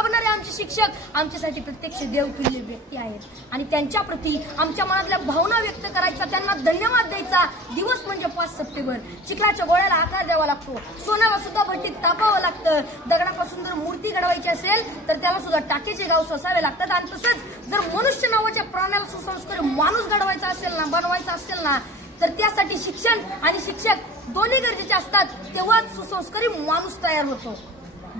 राबणारे आमचे शिक्षक आमच्यासाठी प्रत्यक्ष देवतुल्य व्यक्ती आहेत आणि त्यांच्या प्रती आमच्या मनातल्या भावना व्यक्त करायचा, त्यांना धन्यवाद द्यायचा दिवस म्हणजे 5 सप्टेंबर. चिखलाच्या गोळ्याला आकार द्यावा लागतो, सोन्याला सुद्धा भट्टीत तापावं लागतं, दगडापासून जर मूर्ती घडवायची असेल तर त्याला सुद्धा टाकेचे गाव सोसावे लागतात. आणि तसंच जर मनुष्य नावाच्या प्राण्याला सुसंस्कारी माणूस घडवायचा असेल ना, बनवायचा असेल ना, तर त्यासाठी शिक्षण आणि शिक्षक दोन्ही गरजेचे असतात, तेव्हाच सुसंस्कारी माणूस तयार होतो.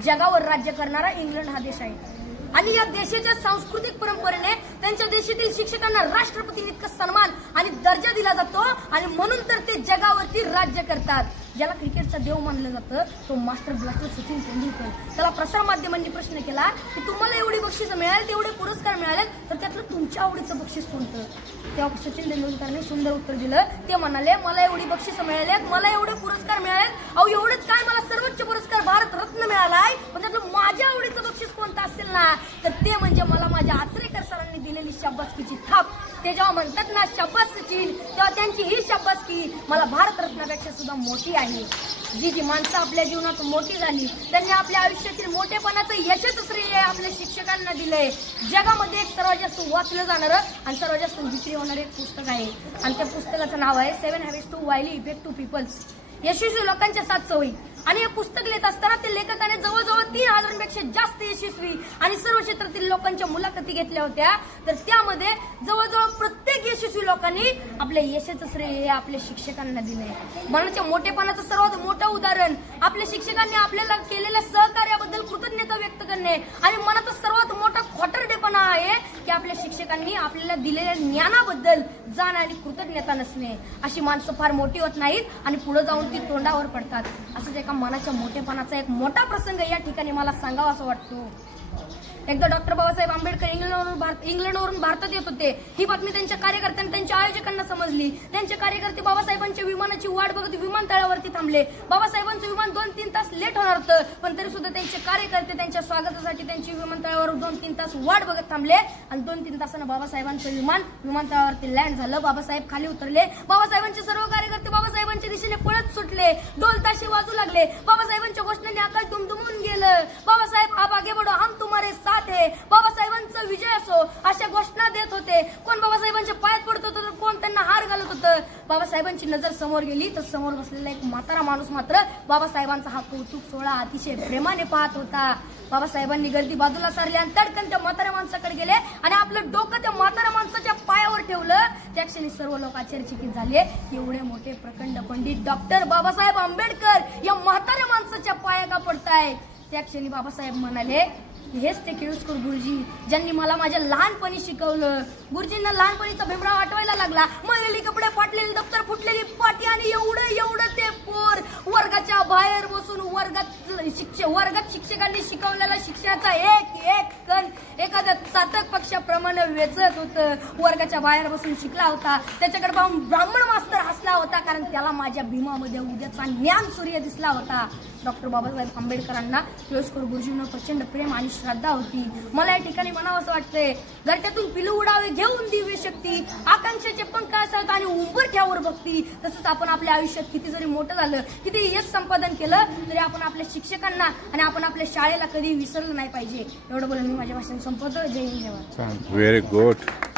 जगावर राज्य करणारा इंग्लंड हा देश आहे आणि या देशाच्या सांस्कृतिक परंपरेने त्यांच्या देशातील शिक्षकांना राष्ट्रपतींइतका सन्मान आणि दर्जा दिला जातो आणि म्हणून तर ते जगावरती राज्य करतात. ज्याला क्रिकेटचा देव मानलं जातं तो मास्टर ब्लास्टर सचिन तेंडुलकर. त्याला प्रसार माध्यमांनी प्रश्न केला की तुम्हाला एवढी बक्षीस मिळाली, तेवढे पुरस्कार मिळाले, तर त्यातलं तुमच्या आवडीचं बक्षीस कोणतं? तेव्हा सचिन तेंडुलकरने सुंदर उत्तर दिलं. ते म्हणाले, मला एवढी बक्षीस मिळाली, मला एवढे पुरस्कार मिळालेत, अहो एवढेच काय, मला सर्वोच्च पुरस्कार भारत रत्न मिळालाय, पण त्यातलं माझ्या आवडीचं बक्षीस कोणतं असेल ना, तर ते म्हणजे मला माझ्या आचरेकर सरांनी दिलेली शाबासकीची थाप. ते जेव्हा म्हणतात ना शाबास सचिन, तेव्हा त्यांची ही शाबासकी मला भारत रत्नापेक्षा सुद्धा मोठी आहे. जी माणसं आपल्या जीवनात मोठी झाली त्यांनी आपल्या आयुष्यातील मोठेपणाचं यशच श्रेय आपल्या शिक्षकांना दिलंय. जगामध्ये एक सर्वात जास्त वाचलं जाणारं आणि सर्वात जास्त विक्री होणारं एक पुस्तक आहे आणि त्या पुस्तकाचं नाव आहे 7 Habits to Highly Effective People. यशस्वी लोकांच्या 7 सवयी. आणि हे पुस्तक लिहित असताना ते लेखकाने जवळजवळ 3000पेक्षा जास्त यशस्वी आणि सर्व क्षेत्रातील लोकांच्या मुलाखती घेतल्या होत्या. तर त्यामध्ये जवळजवळ प्रत्येक यशस्वी लोकांनी आपल्या यशाचं श्रेय आपल्या शिक्षकांना दिलंय. मनाच्या मोठेपणाचं सर्वात मोठं उदाहरण आपल्या शिक्षकांनी आपल्याला केलेल्या सहकार्याबद्दल कृतज्ञता व्यक्त करणे आणि मनाचा सर्वात मोठा खोटरडेपणा आहे की आपल्या शिक्षकांनी आपल्याला दिलेल्या ज्ञानाबद्दल जाण आणि कृतज्ञता नसणे. अशी माणसं फार मोठी होत नाहीत आणि पुढे जाऊन ती तोंडावर पडतात. असंच एका मनाच्या मोठेपणाचा एक मोठा प्रसंग या ठिकाणी मला सांगावा असं वाटतो. एकदा डॉक्टर बाबासाहेब आंबेडकर इंग्लंडवरून भारतात येत होते. ही बातमी त्यांच्या कार्यकर्त्यांना, त्यांच्या आयोजकांना समजली. त्यांचे कार्यकर्ते बाबासाहेबांच्या विमानाची वाट बघत विमानतळावरती थांबले. बाबासाहेबांचं विमान 2-3 तास लेट होणार होतं, पण तरी सुद्धा त्यांचे कार्यकर्ते त्यांच्या स्वागतासाठी त्यांची विमानतळावर 2-3 तास वाट बघत थांबले आणि 2-3 तासानं बाबासाहेबांचं विमान विमानतळावरती लँड झालं. बाबासाहेब खाली उतरले. बाबासाहेबांचे सर्व कार्यकर्ते बाबासाहेबांच्या दिशेने पळत सुटले. ढोल ताशे वाजू लागले. बाबासाहेबांच्या घोषणेने आकाश दुमदुमून गेलं. बाबासाहेब आप आगे बढ़ो, हम तुम्हारे साथ है, बाबासाहेबांचा विजय असो अशा घोषणा देत होते. कोण बाबासाहेबांच्या पायात पडत होतं तर कोण त्यांना हार घालत होतं. बाबासाहेबांची नजर समोर गेली तर समोर बसलेला एक म्हातारा माणूस मात्र बाबासाहेबांचा हा कौतुक सोहळा अतिशय प्रेमाने पाहत होता. बाबासाहेबांनी गर्दी बाजूला सारली आणि तडकन त्या म्हाताऱ्या माणसाकडे गेले आणि आपलं डोकं त्या म्हाताऱ्या माणसाच्या पायावर ठेवलं. त्या क्षणी सर्व लोक आश्चर्यचकित झाले. एवढे मोठे प्रखंड पंडित डॉक्टर बाबासाहेब आंबेडकर या म्हाताऱ्या माणसाच्या पाया का पडतायत? त्या क्षणी बाबासाहेब म्हणाले, हेच ते केळुसकर गुरुजी ज्यांनी मला माझ्या लहानपणी शिकवलं. गुरुजींना लहानपणीचा भिमराव आठवायला लागला. मळलेली कपडे, फाटलेली दप्तर, फुटलेली पाटी आणि एवढं ते पोर वर्गाच्या बाहेर बसून वर्गात शिक्षकांनी शिकवलेला शिक्षणाचा एक कण एखाद्या चातक पक्षाप्रमाणे वेचत होतं. वर्गाच्या बाहेर बसून शिकला होता. त्याच्याकडे पाहून ब्राह्मण मास्तर हसला होता, कारण त्याला माझ्या भीमामध्ये उद्याचा ज्ञान सूर्य दिसला होता. डॉक्टर बाबासाहेब आंबेडकरांना केळुसकर गुरुजींना प्रचंड प्रेम आणि श्रद्धा होती. मला या ठिकाणी म्हणावं असं वाटतंय, घरट्यातून पिलू उडावे घेऊन दिव्य शक्ती, आकांक्षाचे पंख असतात आणि उंबरठ्यावर भक्ती. तसंच आपण आपल्या आयुष्यात किती जरी मोठं झालं, किती यश संपादन केलं, तरी आपण आपल्या शिक्षकांना आणि आपण आपल्या शाळेला कधी विसरलं नाही पाहिजे. एवढं बोलून मी माझ्या भाषण संपवतो. जय हिंद, जय भारत. Very good.